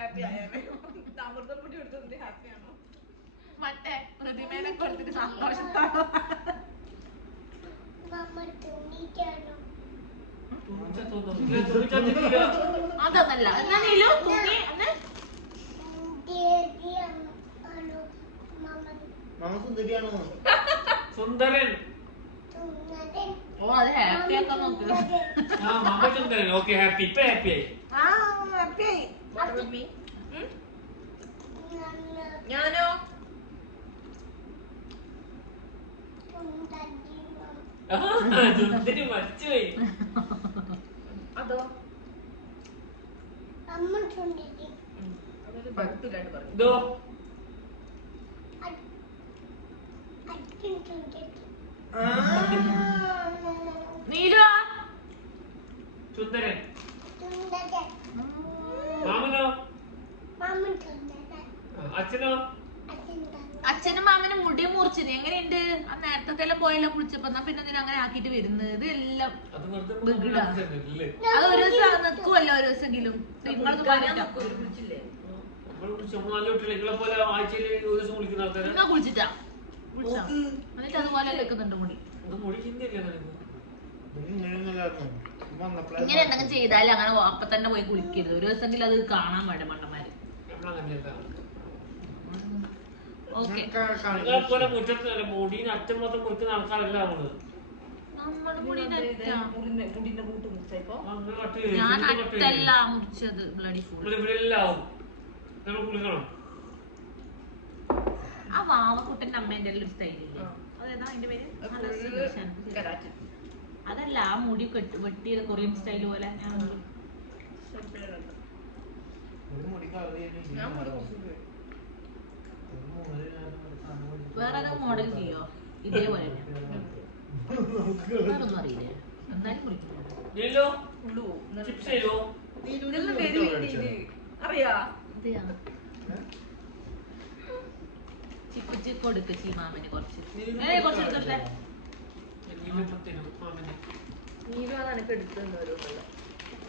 Happy ആയാലേ അമൃതം കൂടി എടുത്തതിന്റെ ഹാപ്പിയാണോ മറ്റേ പ്രതിമേനെ കൊടുത്തിട്ട് സന്തോഷത്താണോ അതൊന്നല്ല എന്നാ നീലു തൂങ്ങി സുന്ദരൻ ഓ അത് ഹാപ്പി ആക്കാൻ നോക്ക് സുന്ദരൻ ഓക്കെ ഹാപ്പി ഇപ്പൊ ഹാപ്പി ആയി ഞാനോ സുന്ദരി മരിച്ചുപോയി അതോ ഇതോ നീലു സുന്ദരൻ മാമനോ അച്ഛനോ അച്ഛനും മാമനും മുടി മുറിച്ചത് എങ്ങനെയുണ്ട് ആ നേരത്തെ പോയല്ലോ കുളിച്ചപ്പോ എന്നാ പിന്നെ ഇതിന് അങ്ങനെ ആക്കിട്ട് വരുന്നത് ഇതെല്ലാം അത് അത് ഒരു ദിവസം നിൽക്കുമല്ലോ ഒരു ദിവസമെങ്കിലും നിങ്ങളത് എന്നാ കുളിച്ചിട്ടാ എന്നിട്ട് അതുപോലെ വെക്കുന്നുണ്ട് മുടി ഇങ്ങനെ എന്തെങ്കിലും ചെയ്താലും അങ്ങനെ അപ്പൊ തന്നെ പോയി കുളിക്കരുത് ഒരു ദിവസമെങ്കിലും അത് കാണാൻ വേണ്ട മണ്ണന്മാര് ഓക്കെ മുടീന് അച്ഛൻ മൊത്തം മുറിക്കുന്ന ആൾക്കാരല്ല നമ്മള് ഞാൻ അറ്റല്ല മുറിച്ചത് ബ്ലഡി ഫുൾ ആ വാവക്കുട്ടന്റെ അമ്മേന്റെ ഒരു സ്റ്റൈലില്ലേ അതേതാ അതിന്റെ പേര് അതല്ല ആ മുടി വെട്ടിയത് കൊറിയൻ സ്റ്റൈൽ പോലെ വേറെ ഏതാ മോഡൽ ചെയ്യോ ഇതേപോലെ അതൊന്നും അറിയില്ലേ എന്നാലും അറിയാ ചിപ്പിച്ച് കൊടുക്ക ചീമാമന് കുറച്ച് കുറച്ച് എടുക്കട്ടെ നീലാണ് എനിക്ക് എടുത്തു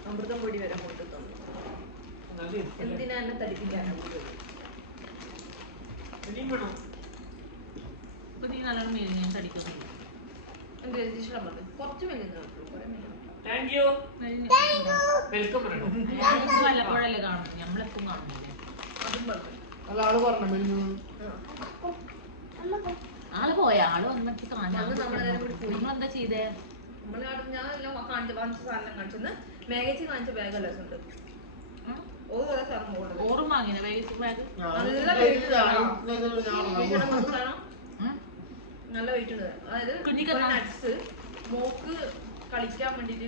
അമൃതം പൊടി വരെ കൊണ്ട് തന്നു എന്തിനാ എന്നെ തടിപ്പിക്കാനാണ് ഇപ്പൊ നീ നല്ലോണം മെലിഞ്ഞ തടിക്കുന്നില്ല കുറച്ച് വല്ലപ്പോഴല്ലേ കാണും ഞമ്മളെപ്പം കാണുന്നില്ലേ ആള് പോയാ ആള് വന്നിട്ട് കാണാൻ നിങ്ങളെന്താ ചെയ്തേ ഞാൻ എല്ലാം കാണിച്ച സാധനം കാണിച്ചെന്ന് മേഘച്ചി കാണിച്ച ബാഗ് അല്ല ഉണ്ട് ഓറും വാങ്ങിയ വേഗം ബാഗ് നല്ല വെയിറ്റ് ഉണ്ട് അതായത് നട്ട്സ് മോക്ക് കളിക്കാൻ വേണ്ടിട്ട്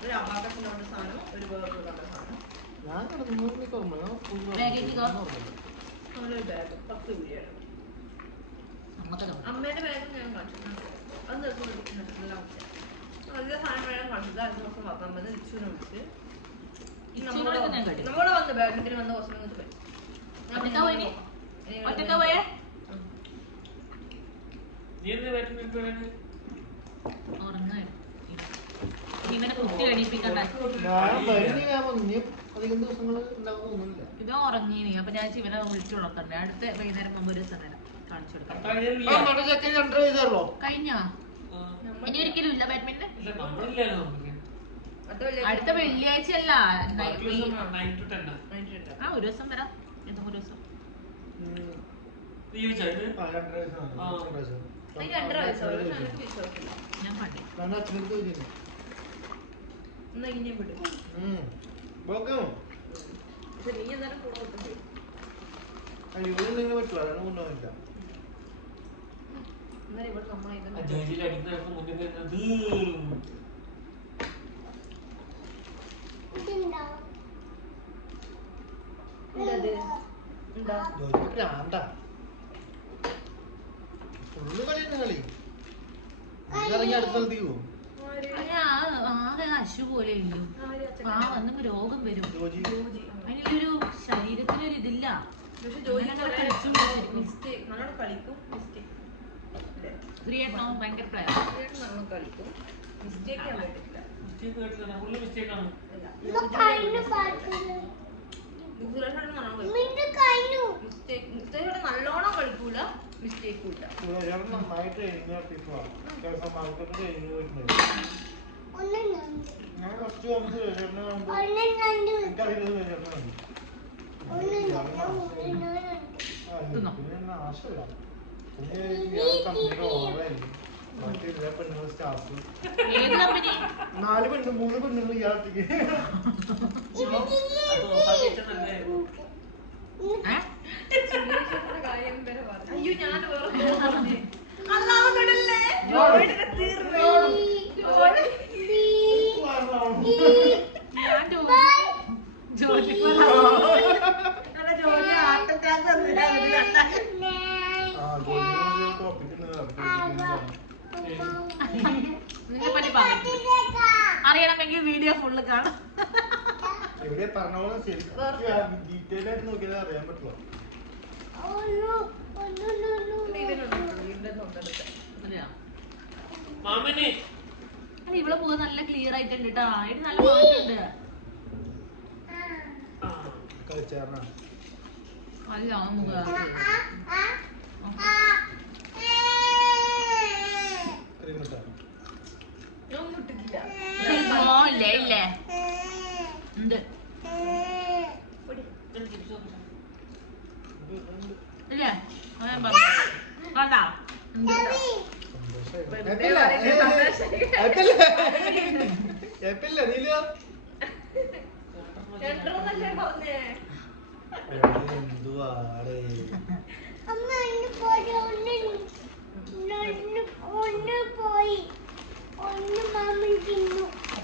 ഒരു അബാക്കസിന്റെ സാധനം ഒരു വേറൊരു സാധനം നല്ലൊരു ബാഗ് 10 രൂപയാണ് അമ്മേന്റെ ബാഗ് ഞാൻ കാണിച്ചു അത് നല്ല അതിന്റെ സാധനം വേണം കാണിച്ചത് അടുത്ത ദിവസം വന്നാൽ മതി ഇച്ചുവിനെ വിളിച്ച് നമ്മളെ വന്ന് ബാഡ്മിന്റൺ വന്ന ദിവസം ഇവനെ കുത്തി എണീപ്പിക്കണ്ട ഇത് ഉറങ്ങീനി അപ്പൊ ഞാൻ ശിവനെ വിളിച്ചു ഉണക്കണ്ടേ അടുത്ത വൈകുന്നേരം മുമ്പ് ഒരു ദിവസം തന്നെ കാണിച്ചു കൊടുക്കാം കഴിഞ്ഞോ ഇനി ഒരിക്കലും ഇല്ല ബാഡ്മിന്റൺ അടുത്ത വെള്ളിയാഴ്ച അല്ല ആ ഒരു ദിവസം വരാം ഏതോ ഒരു ദിവസം ഞാൻ കണ്ടേ നീ എന്തായാലും കൂടെ കിട്ടും എന്നാലും ഇവിടെ ആകെ അശു പോലെ ആ വന്നപ്പോ രോഗം വരും അതിനൊരു ശരീരത്തിനൊരു ഇതില്ല ഭയങ്കര കളിക്കും മിസ്റ്റേക്ക് മിസ്റ്റേക്ക് കൂട്ടാ. നന്നായി ട്രെയിനിങ് നടത്തിയപ്പോ മാർക്കറ്റ് ട്രെയിനിങ് വരുന്നത് ഞാൻ കുറച്ച് പോകുമ്പോൾ ആശയമില്ല കമ്പനിയുടെ ഓവറായിരുന്നു മറ്റേ പെണ്ണുങ്ങൾ സ്റ്റാഫ് 4 പെണ്ണു 3 പെണ്ണുങ്ങൾ ഇയാളത്തേക്ക് അയ്യോ ഞാൻ അറിയണമെങ്കിൽ വീഡിയോ ഫുള്ള് കാണാം. എവിടെ പറഞ്ഞോളൂ ഡീറ്റെയിൽ ആയിട്ട് നോക്കിയാലേ അറിയാൻ പറ്റുള്ളൂ. ഇവിടെ മുഖം നല്ല ക്ലിയർ ആയിട്ടുണ്ട് കേട്ടാ. ഇത് നല്ല മാറ്റമുണ്ട്. കളിച്ചാർന്നാ അല്ല മുഖം ഇല്ലേ ഇല്ലേ ഉണ്ട് ഇല്ലേ കണ്ടാ എന്തുവാടേ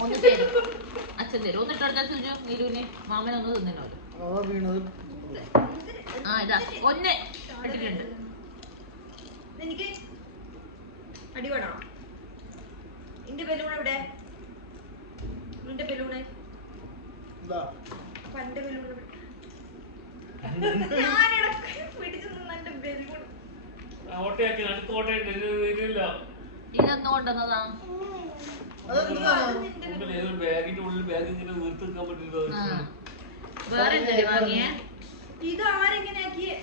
ഒന്ന് തരും അച്ഛൻ തരും. ഒന്ന് ഇട്ടെടുത്താൽ സുജു നീലുവിനെ മാമനൊന്ന് തിന്നല്ലോ. വീണത് ആ ഇതാ ഒന്ന് ഇട്ടിട്ടുണ്ട്. എനിക്ക് അടി വേണോ? എന്റെ ബലൂൺ എവിടെ? നിന്റെ ബലൂണ് എന്റെ ബലൂൺ ഞാനിടക്ക് പിടിച്ചു നിന്ന എന്റെ ബലൂൺ ഇതൊന്നും കൊണ്ടുവന്നതാ. ബാഗിന്റെ ഉള്ളിൽ ബാഗ് ഇങ്ങനെ വീർത്ത് വെക്കാൻ പറ്റില്ല. വേറെ എന്തല്ലേ വാങ്ങിയേ? ഇത് ആരെങ്ങനെയാക്കിയേ?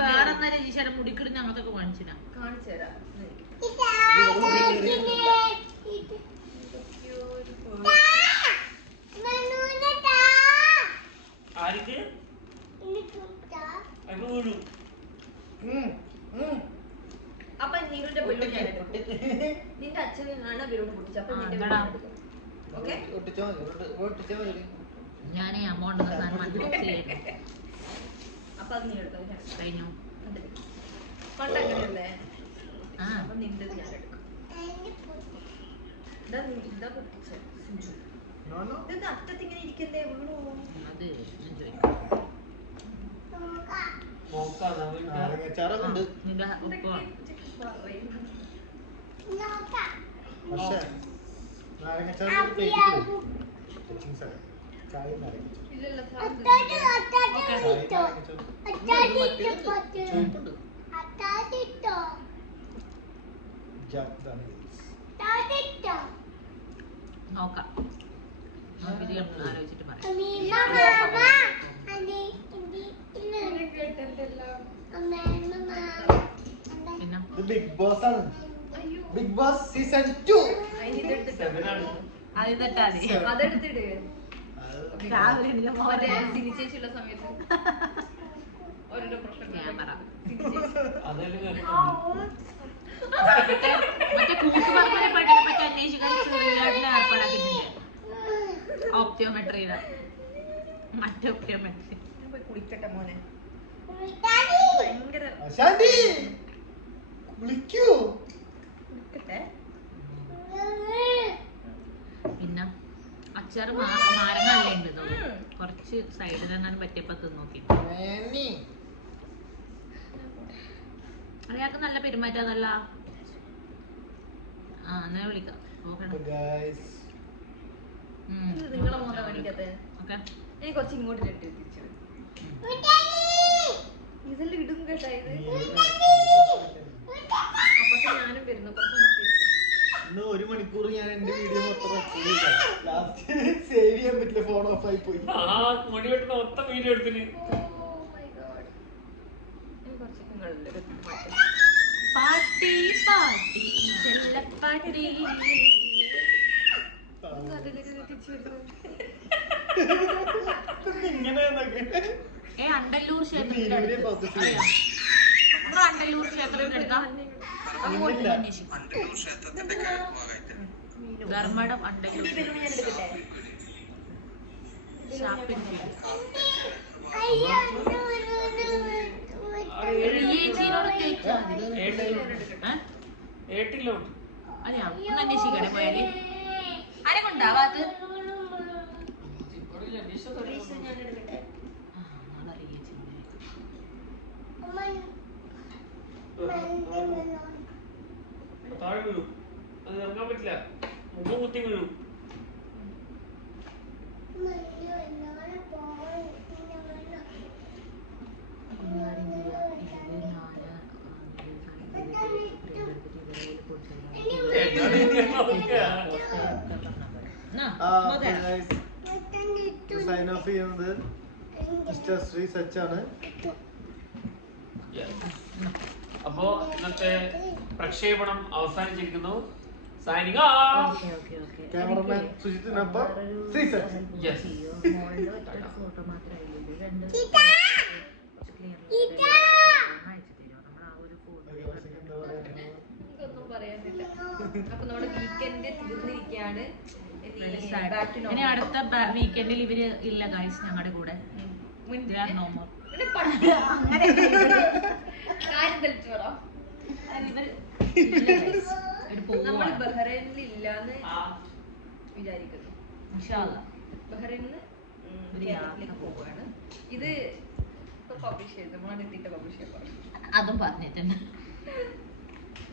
വേറെ എന്താ രജിശാല മുടിക്കിടുന്ന അങ്ങനത്തെ കാണിച്ചില്ല. കാണിച്ചു തരാം. ആർക്ക് വീണു? അപ്പൊ നീരുടെ ബലൂൺ ഞാൻ എടുക്കും. നിന്റെ അച്ഛനാണ് ബലൂൺ പൊട്ടിച്ചത്. അപ്പൊ നിന്റെ ഓക്കെ ഞാനേ അമൗണ്ട് സാധനം അൺബോക്സ് ചെയ്യുന്നു. അപ്പൊ അത് നീ എടുത്തോ. കഴിഞ്ഞു. പണ്ട് അങ്ങനെയല്ലേ? അപ്പൊ നിന്റെ ഞാൻ എടുക്കും. ഇതാ പൊട്ടിച്ചത്. ഇത് അറ്റത്തിങ്ങനെ ഇരിക്കല്ലേ വീണു? അത് നാരങ്ങച്ചാറുണ്ട് നിന്റെ ഒപ്പം പക്ഷേ നാരങ്ങച്ചാറ് ചായ നോക്കാം. ആലോചിച്ചിട്ട് പറയാം. പിന്നെ ബിഗ് ബോസ് ആണ്. ബിഗ് ബോസ് സീസൺ 2 അതിട്ടാ അതെടുത്തിട്. രാവിലെ സിനിച്ചേച്ചിയുള്ള സമയത്ത് ഓരോരോ പ്രശ്നം ക്യാമറ അതെല്ലാം മറ്റേ കൂട്ടുപാർപ്പിനെ പറ്റി അന്വേഷിക്കാൻ ഏർപ്പാടാക്കിയിട്ടുണ്ട്. ഓപ്റ്റോമെട്രിയുടെ മറ്റേ ഓപ്റ്റോമെട്രി. പോയി കുളിക്കട്ടെ മോനെ. ഭയങ്കര അശാന്തി കുളിക്കൂ. കുളിക്കട്ടെ. പിന്നെ അച്ചാറ് മാരങ്ങല്ലേ ഉണ്ട്. കുറച്ച് സൈഡിൽ എങ്ങാനും പറ്റിയപ്പോ തിന്നോക്കി. അയാൾക്ക് നല്ല പെരുമാറ്റം അതല്ല. ആ എന്നാ വിളിക്കാം. നിങ്ങളെ മോനെ വേണ്ടിക്കത്തെ ഓക്കെ എനിക്ക് കുറച്ച് ഇങ്ങോട്ട് ഇട്ട് തിരിച്ചു ഇതെല്ലാം ഇടും കേട്ടാ. ഇത് അപ്പൊ ഞാനും വരുന്നു. കുറച്ച് ഇന്ന് 1 മണിക്കൂർ ഞാൻ എന്റെ വീഡിയോ മൊത്തം ലാസ്റ്റ് സേവ് ചെയ്യാൻ പറ്റില്ല. ഫോൺ ഓഫ് ആയി പോയി. മുടി വെട്ടുന്ന മൊത്തം വീഡിയോ എടുത്തിന്. നിങ്ങളുടെ പാട്ടി പാട്ടി ചെല്ലപ്പാട്ടി അണ്ടല്ലൂർ ക്ഷേത്രത്തിന്റെ അടുത്ത് അറിയാം. നമ്മൾ അണ്ടല്ലൂർ ക്ഷേത്രത്തിന്റെ അടുത്താ അങ്ങോട്ട് അന്വേഷിക്കും. ധർമ്മടം അണ്ടല്ലൂർ ഷാപ്പിംഗ് അതെയാ ഒന്ന് അന്വേഷിക്കണേ പോയാല് ആരെ കൊണ്ടാവാത് താഴെ വീഴും. അത് ഇറങ്ങാൻ പറ്റില്ല. മുഖം കുത്തി വീഴും. സൈൻ ഓഫ് ചെയ്യുന്നത് മിസ്റ്റർ ശ്രീ സച്ചാണ്. അപ്പോ ഇന്നത്തെ പ്രക്ഷേപണം അവസാനിച്ചിരിക്കുന്നു. Signing off. ക്യാമറമാൻ സുജിത്തിനൊപ്പം ശ്രീ സച്ച്. യെസ്. എനിക്കൊന്നും പറയാനില്ല. അപ്പൊ നമ്മുടെ വീക്കെൻഡ് തീർന്നിരിക്കുകയാണ്. ഇനി അടുത്ത വീക്കെൻഡിൽ ഇവര് ഇല്ല ഗൈസ് ഞങ്ങളുടെ കൂടെ. നമ്മൾ ബഹ്റൈനിൽ ഇല്ലാന്ന് വിചാരിക്കുന്നു. ബഹ്റൈനിൽ കേരളത്തിലേക്ക് പോവുകയാണ്. ഇത് പബ്ലിഷ് ചെയ്ത് നമ്മളെത്തിയിട്ട് പബ്ലിഷ് ചെയ്യാൻ അതും പറഞ്ഞിട്ടുണ്ട്.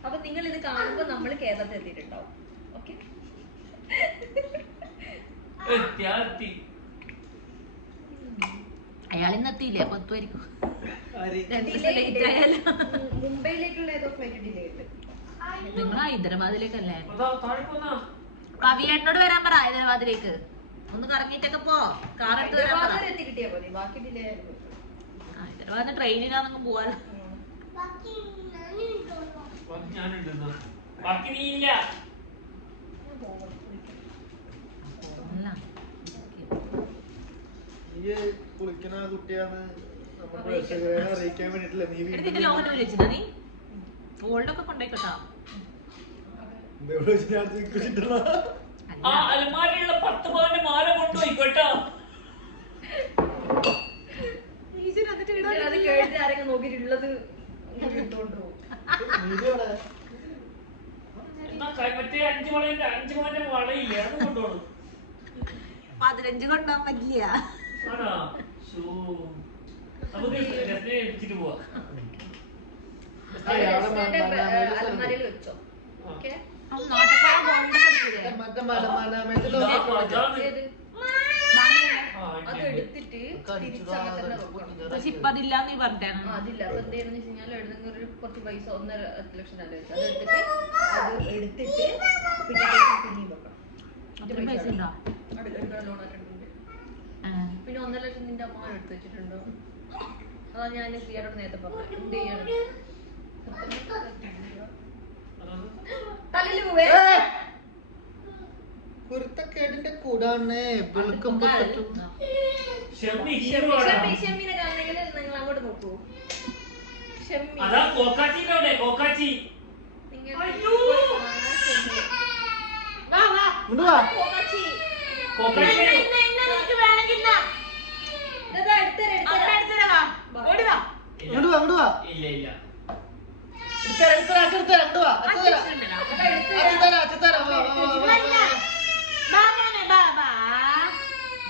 അപ്പൊ നിങ്ങൾ ഇത് കാണുമ്പോൾ നമ്മൾ കേരളത്തിൽ എത്തിയിട്ടുണ്ടാവും. ഓക്കെ, അയാൾ ഇന്ന് എത്തിയില്ലേ? 10 ആയിരിക്കും. മുംബൈയിലേക്കുള്ള ഏതോ ഫ്ലൈറ്റ് ഡിലേ ഉണ്ട്. നിങ്ങൾ ഹൈദരാബാദിലേക്കല്ലേ? പവിയേട്ടനോട് വരാൻ പറ ഹൈദരാബാദിലേക്ക്. ഒന്ന് കറങ്ങിട്ടൊക്കെ പോ. കാർ എടുത്ത് വരാൻ പറ. എത്തി കിട്ടിയാ മതി, ബാക്കി ഡിലേ ഹൈദരാബാദിന് ട്രെയിനിലാണെങ്കിൽ പോവാലോ. നീ കുളിക്കുന്ന കുട്ടിയാന്ന് നമ്മുടെ പ്രേക്ഷകരെ അറിയിക്കാൻ വേണ്ടിട്ടില്ല. നീ എടുത്തിട്ട് ലോഹന വിളിച്ചിട്ടാ നീ ഗോൾഡൊക്കെ കൊണ്ടേക്കട്ടാ. അലമാരിയുള്ള 10 പവന്റെ മാല കൊണ്ടുപോയിക്കോട്ടോ. അത് കേട്ട് ആരെങ്കിലും നോക്കിയിട്ടുള്ളത് കൊണ്ടുപോകും. മറ്റേ 5 പവന്റെ വളയില്ലേ, അത് കൊണ്ടുപോകും. 15 കൊണ്ടുപോകാൻ പറ്റില്ല. ആണോ? നമുക്ക് ഏൽപ്പിച്ചിട്ട് പോവാ. അലമാരയിൽ വെച്ചോ. ഓക്കെ, അത് എടുത്തിട്ട് തിരിച്ചകത്തന്നെ വെക്കണം. ഇപ്പൊ അതില്ലാന്ന് നീ പറഞ്ഞാണ്. അതില്ല. അപ്പൊ എന്തായിരുന്നു വെച്ച് കഴിഞ്ഞാൽ എഴുതുന്ന ഒരു കുറച്ച് പൈസ 1.5 ലക്ഷം നല്ല വെച്ചു. അത് എടുത്തിട്ട് പിന്നെ പിന്നെയും വെക്കണം. പൈസ ഉണ്ടോ? എടുക്കണം, ലോൺ എടുക്കുന്നുണ്ട്. പിന്നെ 1.5 ലക്ഷം നിന്റെ അമ്മ എടുത്ത് വെച്ചിട്ടുണ്ടോ? അതാ ഞാൻ ശ്രീയോട് നേരത്തെ പറഞ്ഞു. എന്ത് ചെയ്യണം? തലയിൽ പോവേ. കുരുത്തക്കേടിന്റെ കൂടാണ് വെളുക്കുമ്പോ ഷെമ്മിനെ കാണണമെങ്കിൽ നിങ്ങൾ അങ്ങോട്ട് നോക്കൂ. ഷെമ്മി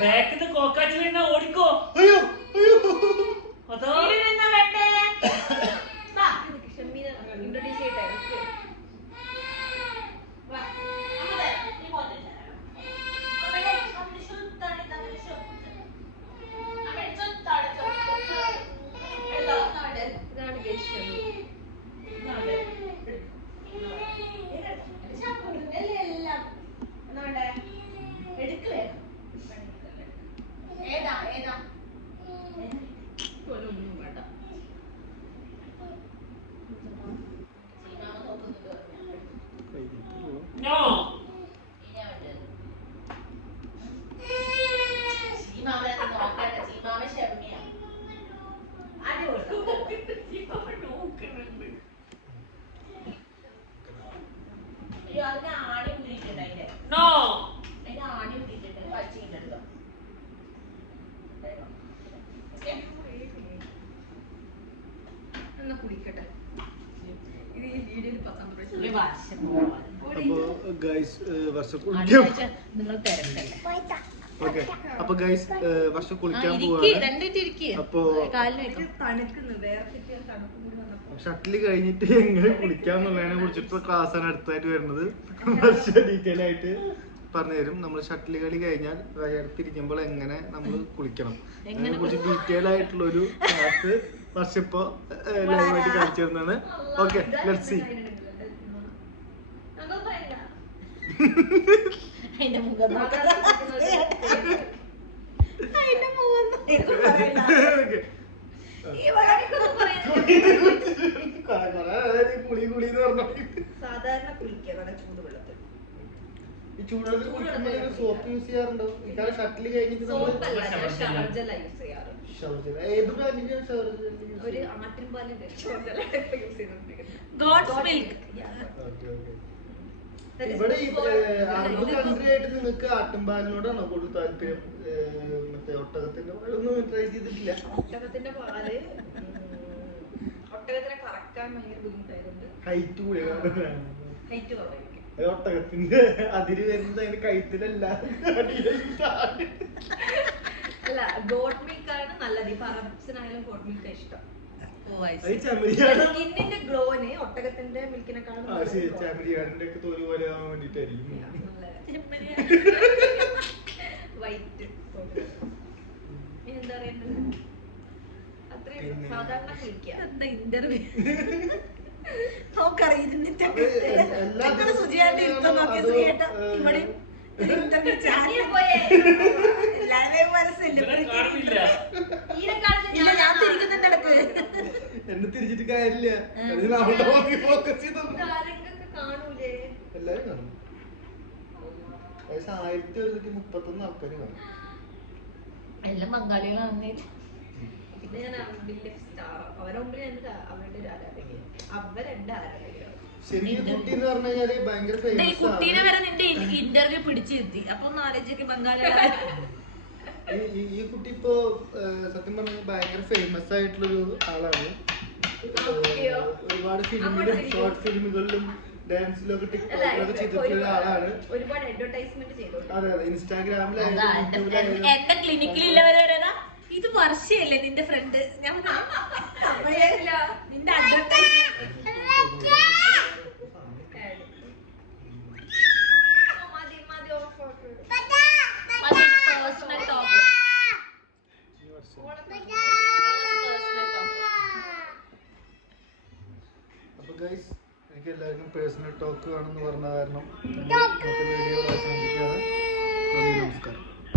ബാക്കിന്ന് കോക്കാച്ചി വീണ ഓടിക്കോ. അതോ ഷെമ്മിനെ ഇൻട്രൊഡ്യൂസ് ചെയ്യട്ടെ. ഇതാണ് ഷെമ്മി. ഒന്നും വേണ്ട. ഗൈസ് വർഷം കുളിക്കാൻ നിങ്ങൾ തിരക്കല്ലേ ഓക്കെ അപ്പൊ ഗൈസ് വർഷം കുളിക്കാൻ ഇരിക്ക് പോവാണ്. രണ്ടിട്ട് ഇരിക്ക് അപ്പൊ കാലിന് വെക്കും തണുക്കുന്നു വേർത്തിട്ട് തണുപ്പും കൂടി വന്നപ്പോ ഷട്ടില് കഴിഞ്ഞിട്ട് എങ്ങനെ കുളിക്കാന്നുള്ളതിനെ കുറിച്ചിട്ട് ക്ലാസ്സാണ് അടുത്തായിട്ട് വരുന്നത്. വർഷ ഡീറ്റെയിൽ ആയിട്ട് പറഞ്ഞുതരും. നമ്മൾ ഷട്ടിൽ കളി കഴിഞ്ഞാൽ വയർത്തിരിക്കുമ്പോൾ എങ്ങനെ നമ്മൾ കുളിക്കണം അതിനെ കുറിച്ച് ഡീറ്റെയിൽ ആയിട്ടുള്ള ഒരു ക്ലാസ് വർഷം ഇപ്പൊ ലൈവായിട്ട് കാണിച്ചു തരുന്നതാണ്. Okay let's see. അതിന്റെ മുഖം നോക്കാതെ. അതിന്റെ മുഖം കുളി കുളി എന്ന് പറഞ്ഞു. സാധാരണ കുളിക്കുക നല്ല ചൂടുവെള്ളത്തിൽ. ഈ ചൂടുവെള്ളത്തിൽ കുളിക്കുമ്പോൾ സോപ്പ് യൂസ് ചെയ്യാറുണ്ടോ? ഇതാണ് ഷട്ടിൽ കഴിഞ്ഞിട്ട് നമ്മള് ഷവർ ജെല്ല യൂസ് ചെയ്യാറ്. Shower gel. ഏത് ബ്രാൻഡിന്റെ ഷവർ ജെൽ? ഒരു ആട്ടിൻപാലിന്റെ ഷവർ ജെല്ല യൂസ് ചെയ്തോണ്ടിരിക്കുന്നത്. Goat's milk. Okay okay. ഇവിടെ അറബ് കൺട്രി ആയിട്ട് നിങ്ങൾക്ക് ആട്ടുംപാലിനോടാണോ കൂടുതൽ താല്പര്യം? മറ്റേ ഒട്ടകത്തിന്റെ പാലൊന്നും ട്രൈ ചെയ്തിട്ടില്ല. ഒട്ടകത്തിന്റെ പാല് ഒട്ടകത്തിനെ കറക്കാൻ ഭയങ്കര ബുദ്ധിമുട്ടായതുകൊണ്ട് ഹൈറ്റ് കൂടിയ ഹൈറ്റ് കുറവായിരിക്കും. ഒട്ടകത്തിന്റെ അതിര് വരുന്നത് അതിന്റെ കഴുത്തിലല്ല. അല്ല ഗോഡ് മിൽക്ക് ആണ് നല്ലത്. ഇപ്പൊ അറബ്സിനായാലും ഗോഡ് മിൽക്ക് ഇഷ്ടം. അത് ചമരിയാണ്. സ്കിന്നിന്റെ ഗ്ലോന് ഒട്ടകത്തിന്റെ മിൽക്കിനെക്കാളും ചമരിയാടിന്റെ ഒക്കെ തോല് പോലെ ആവാൻ വേണ്ടിട്ടായിരിക്കും. വൈറ്റ് എന്താ പറയുന്നത് അത്രയും സാധാരണ കുളിക്കുക. എന്താ ഇന്റർവ്യൂ നോക്കറിയിരുന്നിട്ടൊക്കെ എല്ലാ സുജിയായിട്ട് ഇരുത്തം നോക്കി സുജിയേട്ട ഇവിടെ ഇന്റർവ്യൂ ചാനൽ പോയേ എല്ലാവരെയും മനസ്സില്ല ഞാൻ തിരിക്കുന്നുണ്ട് ഇടക്ക്. എന്നെ തിരിച്ചിട്ട് കാര്യമില്ല. ഫോക്കസ് ചെയ്തു കാണൂലേ എല്ലാരും കാണും. 1131 ആൾക്കാര് കാണും. എല്ലാം ബംഗാളികളാണ്. പിന്നെ ഞാൻ വലിയ സ്റ്റാർ അവരുടെ മുമ്പിൽ ഞാൻ അവരുടെ ഒരു ആരാധകയാണ്. അവരെന്റെ ആരാധകയാണ്. ശരിക്കും കുട്ടി എന്ന് പറഞ്ഞു കഴിഞ്ഞാല് ഭയങ്കര ഫേമസ് കുട്ടീനെ ആണ്. വരെ നിന്റെ ഇന്റർവ്യൂ പിടിച്ചിരുത്തി. അപ്പൊ ഒന്ന് ആലോചിച്ചൊക്കെ ബംഗാളികളെ. ഈ കുട്ടി ഇപ്പോ സത്യം പറഞ്ഞാൽ ഭയങ്കര ഫേമസ് ആയിട്ടുള്ളൊരു ആളാണ്. ഒരുപാട് ഫിലിമിലും ഷോർട്ട് ഫിലിമുകളിലും ഡാൻസിലും ഒക്കെ ടിക്ടോക്കിലൊക്കെ ചെയ്തിട്ടുള്ള ആളാണ്. ഒരുപാട് അഡ്വർടൈസ്മെന്റ് ചെയ്തോണ്ട്. അതെ അതെ ഇൻസ്റ്റാഗ്രാമിലായാലും യൂട്യൂബിലായാലും. എന്റെ ക്ലിനിക്കിലുള്ളവരെ ഇത് വർഷയല്ലേ നിന്റെ ഫ്രണ്ട് ഞാൻ നിന്റെ അഡ്വർടൈസ്മെന്റ് പേഴ്സണൽ ടോക്ക്. അപ്പൊ ഗൈസ് എനിക്ക് എല്ലാവർക്കും പേഴ്സണൽ ടോക്ക് വേണമെന്ന് പറഞ്ഞ കാരണം വീഡിയോ അവസാനിപ്പിക്കുകയാണ്. നന്ദി, നമസ്കാരം.